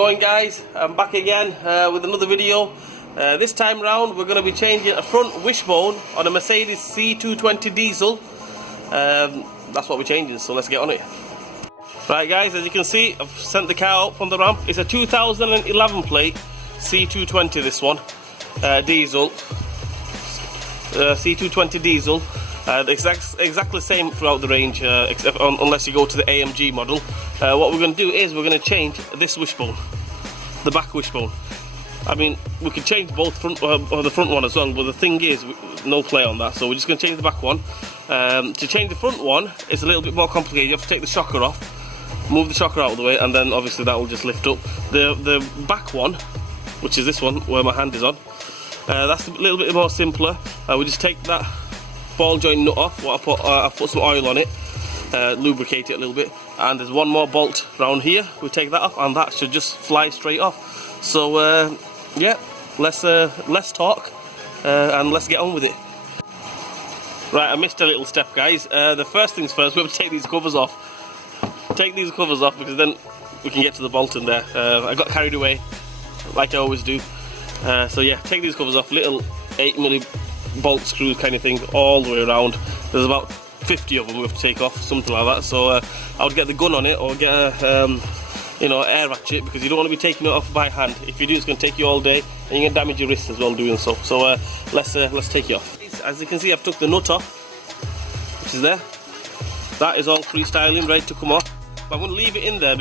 going, guys? I'm back again with another video. This time round we're going to be changing a front wishbone on a Mercedes C220 diesel. That's what we're changing, so let's get on it. Right guys, as you can see, I've sent the car out from the ramp. It's a 2011 plate C220, this one, diesel, C220 diesel. Exactly the same throughout the range, unless you go to the AMG model. What we're going to do is we're going to change this wishbone, the back wishbone. I mean, we can change both front or the front one as well, but the thing is, no play on that. So we're just going to change the back one. To change the front one, it's a little bit more complicated. You have to take the shocker off, move the shocker out of the way, and then obviously that will just lift up. The back one, which is this one where my hand is on, that's a little bit more simpler. We just take that ball joint nut off. I've put some oil on it, lubricate it a little bit, and there's one more bolt round here. We take that off, and that should just fly straight off. So yeah, less talk and let's get on with it. Right, I missed a little step, guys. The first things first, we have to take these covers off. Take these covers off because then we can get to the bolt in there. I got carried away, like I always do. So yeah, take these covers off. Little 8mm bolt screws kind of thing all the way around. There's about 50 of them we have to take off, something like that. So I would get the gun on it or get a air ratchet, because you don't want to be taking it off by hand. If you do, it's going to take you all day and you're going to damage your wrist as well doing so. So let's take it off. As you can see, I've took the nut off, which is there. That is all freestyling, ready to come off. But I'm going to leave it in there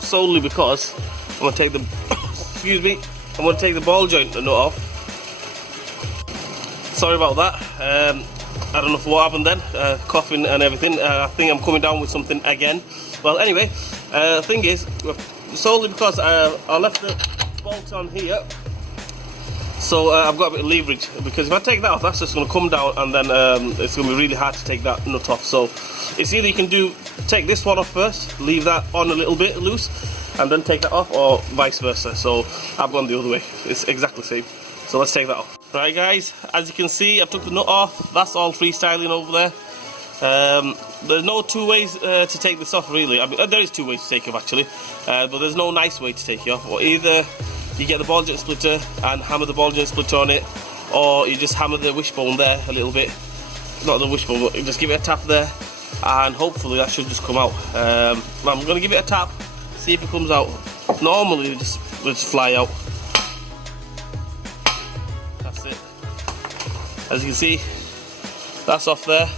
solely because I'm going to take the excuse me, I'm going to take the ball joint, the nut off. Sorry about that. I don't know what happened then, coughing and everything. I think I'm coming down with something again. Well, anyway, the thing is, solely because I left the bolt on here, so I've got a bit of leverage, because if I take that off, that's just going to come down, and then it's going to be really hard to take that nut off. So it's either you can take this one off first, leave that on a little bit loose, and then take that off, or vice versa. So I've gone the other way. It's exactly the same. So let's take that off. Right guys, as you can see, I've took the nut off. That's all freestyling over there. There's no two ways to take this off, really. I mean, there is two ways to take it off, actually, but there's no nice way to take it off. Or either you get the ball joint splitter and hammer the ball joint splitter on it, or you just hammer the wishbone there a little bit. Not the wishbone, but just give it a tap there, and hopefully that should just come out. I'm going to give it a tap, see if it comes out. Normally, it will just fly out. That's it. As you can see, that's off there.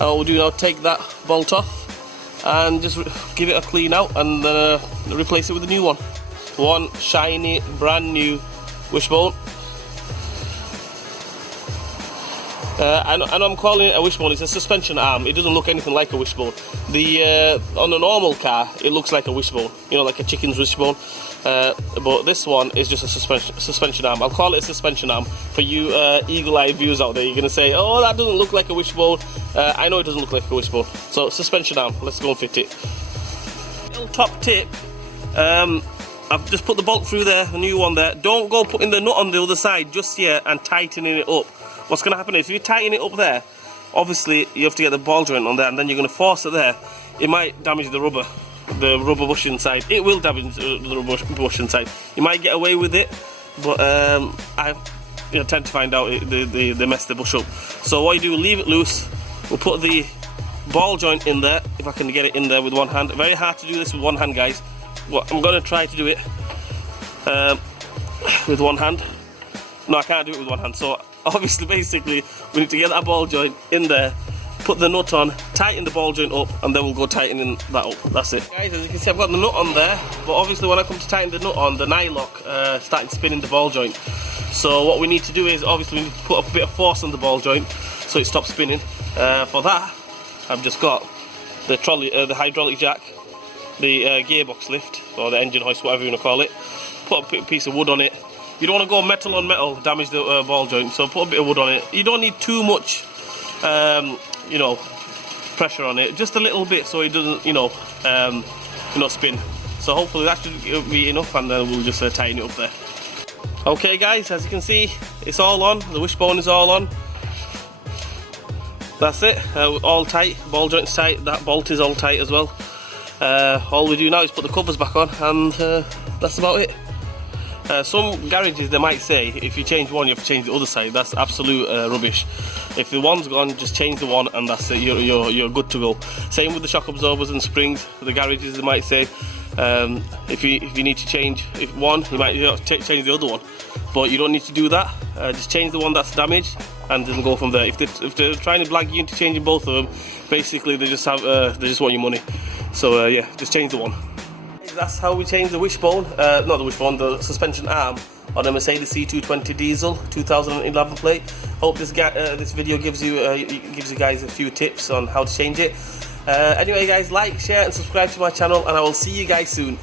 And what we'll do now, take that bolt off and just give it a clean out, and then replace it with a new one. One shiny, brand new wishbone. I know I'm calling it a wishbone. It's a suspension arm. It doesn't look anything like a wishbone. On a normal car, it looks like a wishbone, like a chicken's wishbone. But this one is just a suspension arm. I'll call it a suspension arm. For you eagle-eyed viewers out there, you're gonna say, "Oh, that doesn't look like a wishbone." I know it doesn't look like a wishbone. So suspension arm. Let's go and fit it. Little top tip. I've just put the bolt through there, the new one there. Don't go putting the nut on the other side just yet and tightening it up. What's going to happen is, if you tighten it up there, obviously you have to get the ball joint on there, and then you're going to force it there. It might damage the rubber bush inside. It will damage the rubber bush inside. You might get away with it, but I tend to find out they mess the bush up. So what you do, leave it loose. We'll put the ball joint in there, if I can get it in there with one hand. Very hard to do this with one hand, guys. Well, I'm going to try to do it with one hand. No, I can't do it with one hand. So obviously, basically, we need to get that ball joint in there, put the nut on, tighten the ball joint up, and then we'll go tightening that up. That's it. Guys, as you can see, I've got the nut on there, but obviously when I come to tighten the nut on, the nylock started spinning the ball joint. So what we need to do is, obviously, we need to put a bit of force on the ball joint so it stops spinning. For that, I've just got the trolley, the hydraulic jack, the gearbox lift, or the engine hoist, whatever you want to call it. Put a piece of wood on it. You don't want to go metal on metal, damage the ball joint, so put a bit of wood on it. You don't need too much pressure on it, just a little bit, so it doesn't spin. So hopefully that should be enough, and then we'll just tighten it up there. Okay guys, as you can see, it's all on. The wishbone is all on. That's it, all tight. Ball joint's tight, that bolt is all tight as well. All we do now is put the covers back on, and That's about it. Some garages, they might say if you change one you have to change the other side. That's absolute rubbish. If the one's gone, just change the one and that's it, you're good to go. Same with the shock absorbers and springs. The garages, they might say if you need to change one, you might change the other one, but you don't need to do that. Just change the one that's damaged and then go from there. If they're trying to blag you into changing both of them, basically they just want your money. So yeah, just change the one. That's how we change the wishbone, not the wishbone, the suspension arm on a Mercedes C220 diesel 2011 plate. Hope this video gives you guys a few tips on how to change it. Anyway guys, like, share and subscribe to my channel, and I will see you guys soon.